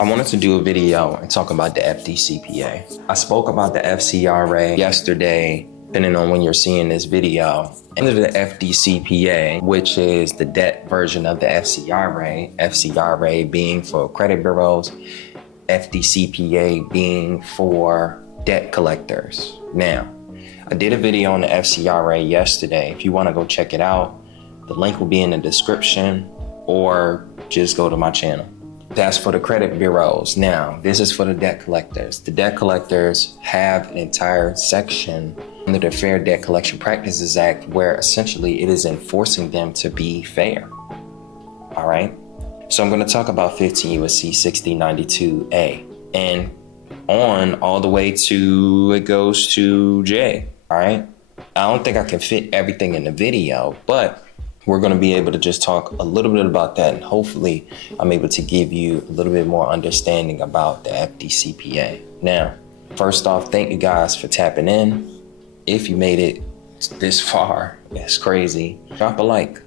I wanted to do a video and talk about the FDCPA. I spoke about the FCRA yesterday, depending on when you're seeing this video. Under the FDCPA, which is the debt version of the FCRA being for credit bureaus, FDCPA being for debt collectors. Now, I did a video on the FCRA yesterday. If you want to go check it out, the link will be in the description, or just go to my channel. That's for the credit bureaus. Now, this is for the debt collectors. The debt collectors have an entire section under the Fair Debt Collection Practices Act where essentially it is enforcing them to be fair. All right? So I'm going to talk about 15 U.S.C. 1692A and on all the way to, it goes to J. All right? I don't think I can fit everything in the video, but we're going to be able to just talk a little bit about that, and hopefully I'm able to give you a little bit more understanding about the FDCPA. Now, first off, thank you guys for tapping in. If you made it this far, it's crazy. Drop a like,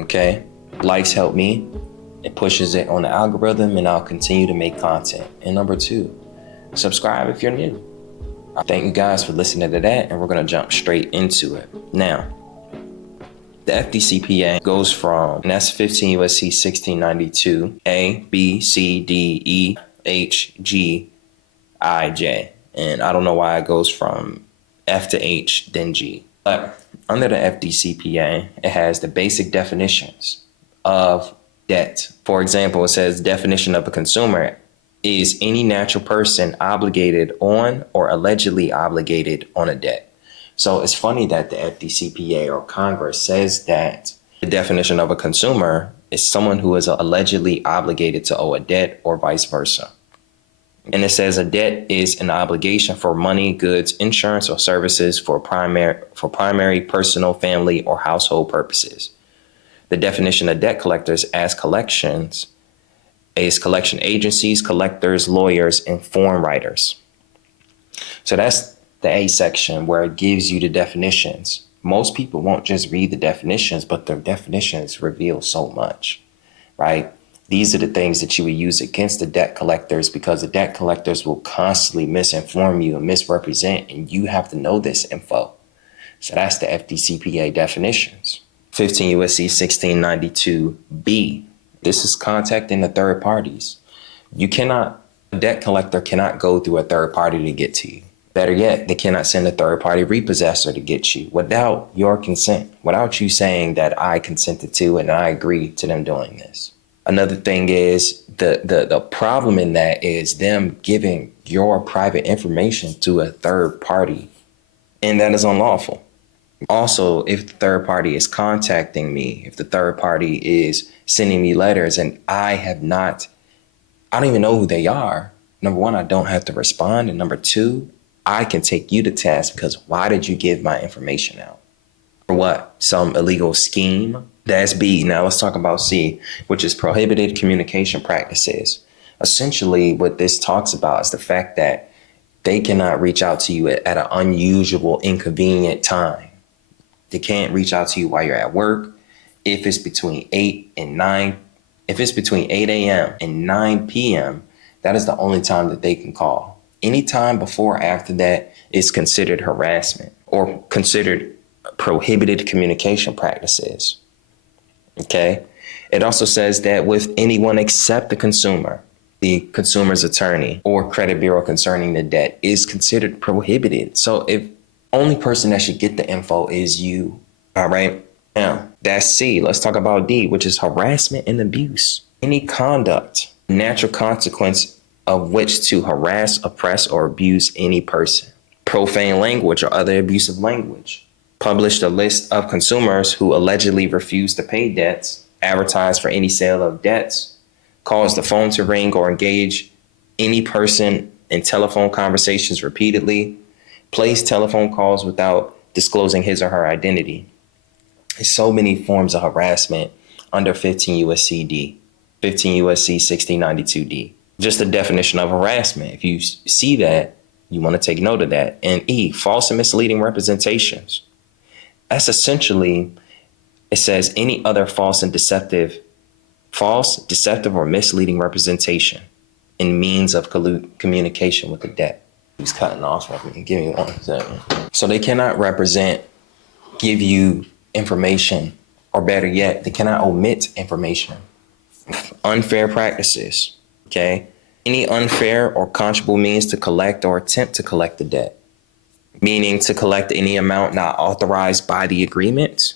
okay? Likes help me. It pushes it on the algorithm, and I'll continue to make content. And number 2, subscribe if you're new. I thank you guys for listening to that, and we're going to jump straight into it. Now, the FDCPA goes from, and that's 15 U.S.C. 1692, A, B, C, D, E, H, G, I, J. And I don't know why it goes from F to H, then G. But under the FDCPA, it has the basic definitions of debt. For example, it says definition of a consumer is any natural person obligated on or allegedly obligated on a debt. So it's funny that the FDCPA or Congress says that the definition of a consumer is someone who is allegedly obligated to owe a debt or vice versa. And it says a debt is an obligation for money, goods, insurance, or services for primary, personal, family, or household purposes. The definition of debt collectors as collections is collection agencies, collectors, lawyers, and form writers. So that's the A section where it gives you the definitions. Most people won't just read the definitions, but the definitions reveal so much, right? These are the things that you would use against the debt collectors, because the debt collectors will constantly misinform you and misrepresent, and you have to know this info. So that's the FDCPA definitions. 15 U.S.C. 1692B. This is contacting the third parties. A debt collector cannot go through a third party to get to you. Better yet, they cannot send a third-party repossessor to get you without your consent, without you saying that I consented to and I agree to them doing this. Another thing is the problem in that is them giving your private information to a third party, and that is unlawful. Also, if the third party is contacting me, if the third party is sending me letters and I don't even know who they are, number 1, I don't have to respond, and number 2, I can take you to task because why did you give my information out? For what? Some illegal scheme? That's B. Now let's talk about C, which is prohibited communication practices. Essentially, what this talks about is the fact that they cannot reach out to you at an unusual, inconvenient time. They can't reach out to you while you're at work. If it's between 8 a.m. and 9 p.m., that is the only time that they can call. Anytime before or after that is considered harassment or considered prohibited communication practices. Okay. It also says that with anyone except the consumer's attorney or credit bureau concerning the debt is considered prohibited. So if only person that should get the info is you. All right. Now that's C. Let's talk about D, which is harassment and abuse. Any conduct, natural consequence of which to harass, oppress, or abuse any person. Profane language or other abusive language. Published a list of consumers who allegedly refuse to pay debts. Advertise for any sale of debts. Cause the phone to ring or engage any person in telephone conversations repeatedly. Place telephone calls without disclosing his or her identity. There's so many forms of harassment under 15 U.S.C. D. 15 U.S.C. 1692D. Just the definition of harassment. If you see that, you want to take note of that. And E, false and misleading representations. That's essentially, it says any other false, deceptive, or misleading representation and means of communication with the debt. He's cutting off from me. Give me 1 second. So they cannot represent, give you information, or better yet, they cannot omit information. Unfair practices, okay? Any unfair or conscionable means to collect or attempt to collect the debt, meaning to collect any amount not authorized by the agreement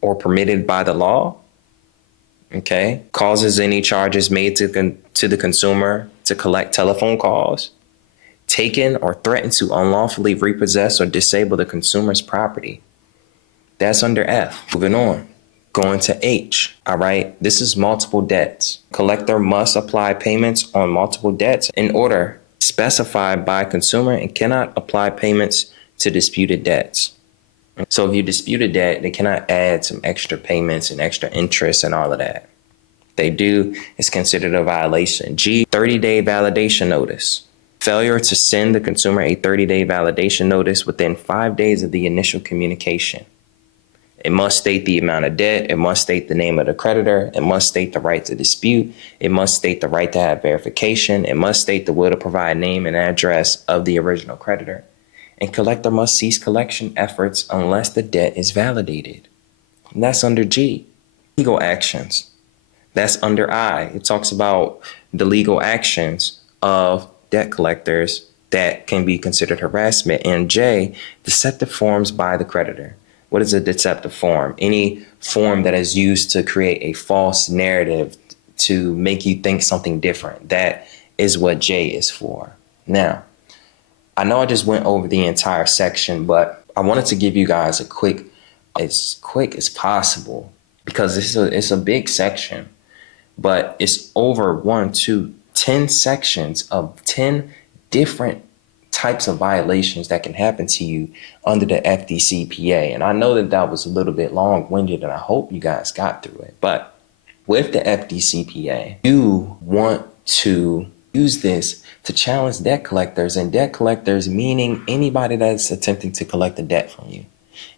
or permitted by the law, okay? Causes any charges made to the consumer to collect telephone calls, taken or threatened to unlawfully repossess or disable the consumer's property. That's under F. Moving on. Going to H, all right? This is multiple debts. Collector must apply payments on multiple debts in order specified by consumer and cannot apply payments to disputed debts. So if you dispute a debt, they cannot add some extra payments and extra interest and all of that. They do, it's considered a violation. G, 30-day validation notice. Failure to send the consumer a 30-day validation notice within 5 days of the initial communication. It must state the amount of debt. It must state the name of the creditor. It must state the right to dispute. It must state the right to have verification. It must state the will to provide name and address of the original creditor. And collector must cease collection efforts unless the debt is validated. And that's under G. Legal actions. That's under I. It talks about the legal actions of debt collectors that can be considered harassment. And J, deceptive forms by the creditor. What is a deceptive form? Any form that is used to create a false narrative to make you think something different. That is what J is for. Now, I know I just went over the entire section, but I wanted to give you guys as quick as possible, because it's a big section, but it's over 10 sections of 10 different types of violations that can happen to you under the FDCPA. And I know that was a little bit long-winded, and I hope you guys got through it. But with the FDCPA, you want to use this to challenge debt collectors, and debt collectors meaning anybody that's attempting to collect a debt from you.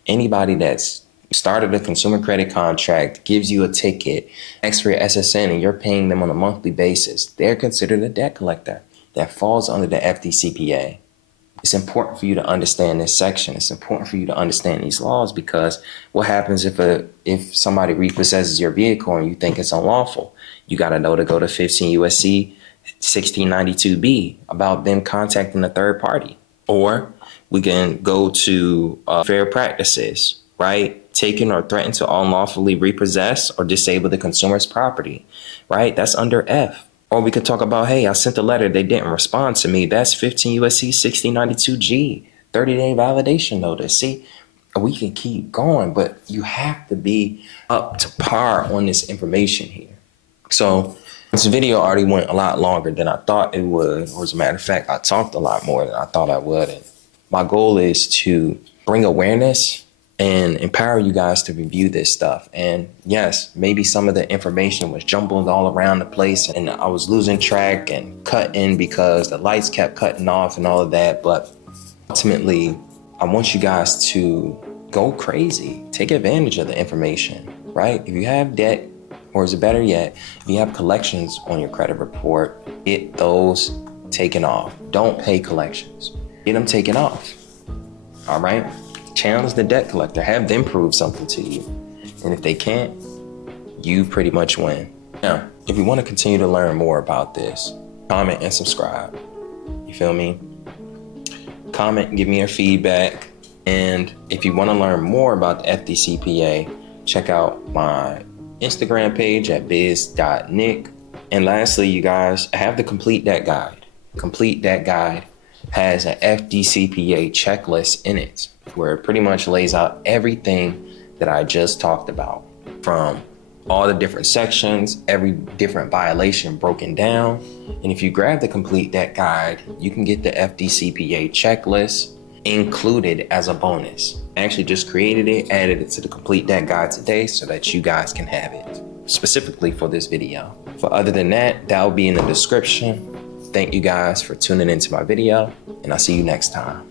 Anybody that's started a consumer credit contract, gives you a ticket, asks for your SSN, and you're paying them on a monthly basis. They're considered a debt collector that falls under the FDCPA. It's important for you to understand this section. It's important for you to understand these laws, because what happens if somebody repossesses your vehicle and you think it's unlawful? You got to know to go to 15 U.S.C. 1692B about them contacting a third party. Or we can go to fair practices, right? Taken or threatened to unlawfully repossess or disable the consumer's property, right? That's under F. Or we could talk about, hey, I sent a letter, they didn't respond to me. That's 15 U.S.C. 1692G, 30-day validation notice. See, we can keep going, but you have to be up to par on this information here. So this video already went a lot longer than I thought it would. Or as a matter of fact, I talked a lot more than I thought I would. And my goal is to bring awareness and empower you guys to review this stuff. And yes, maybe some of the information was jumbled all around the place and I was losing track and cutting because the lights kept cutting off and all of that. But ultimately, I want you guys to go crazy. Take advantage of the information, right? If you have debt, or is it better yet, if you have collections on your credit report, get those taken off. Don't pay collections. Get them taken off, all right? Challenge the debt collector, have them prove something to you. And if they can't, you pretty much win. Now, if you want to continue to learn more about this, comment and subscribe. You feel me? Comment, give me your feedback. And if you want to learn more about the FDCPA, check out my Instagram page at biz.nick. And lastly, you guys, I have the Complete Debt Guide. Complete Debt Guide has an FDCPA checklist in it, where it pretty much lays out everything that I just talked about, from all the different sections, every different violation broken down. And if you grab the Complete Debt Guide, you can get the FDCPA checklist included as a bonus. I actually just created it, added it to the Complete Debt Guide today so that you guys can have it specifically for this video. But other than that, that'll be in the description. Thank you guys for tuning into my video, and I'll see you next time.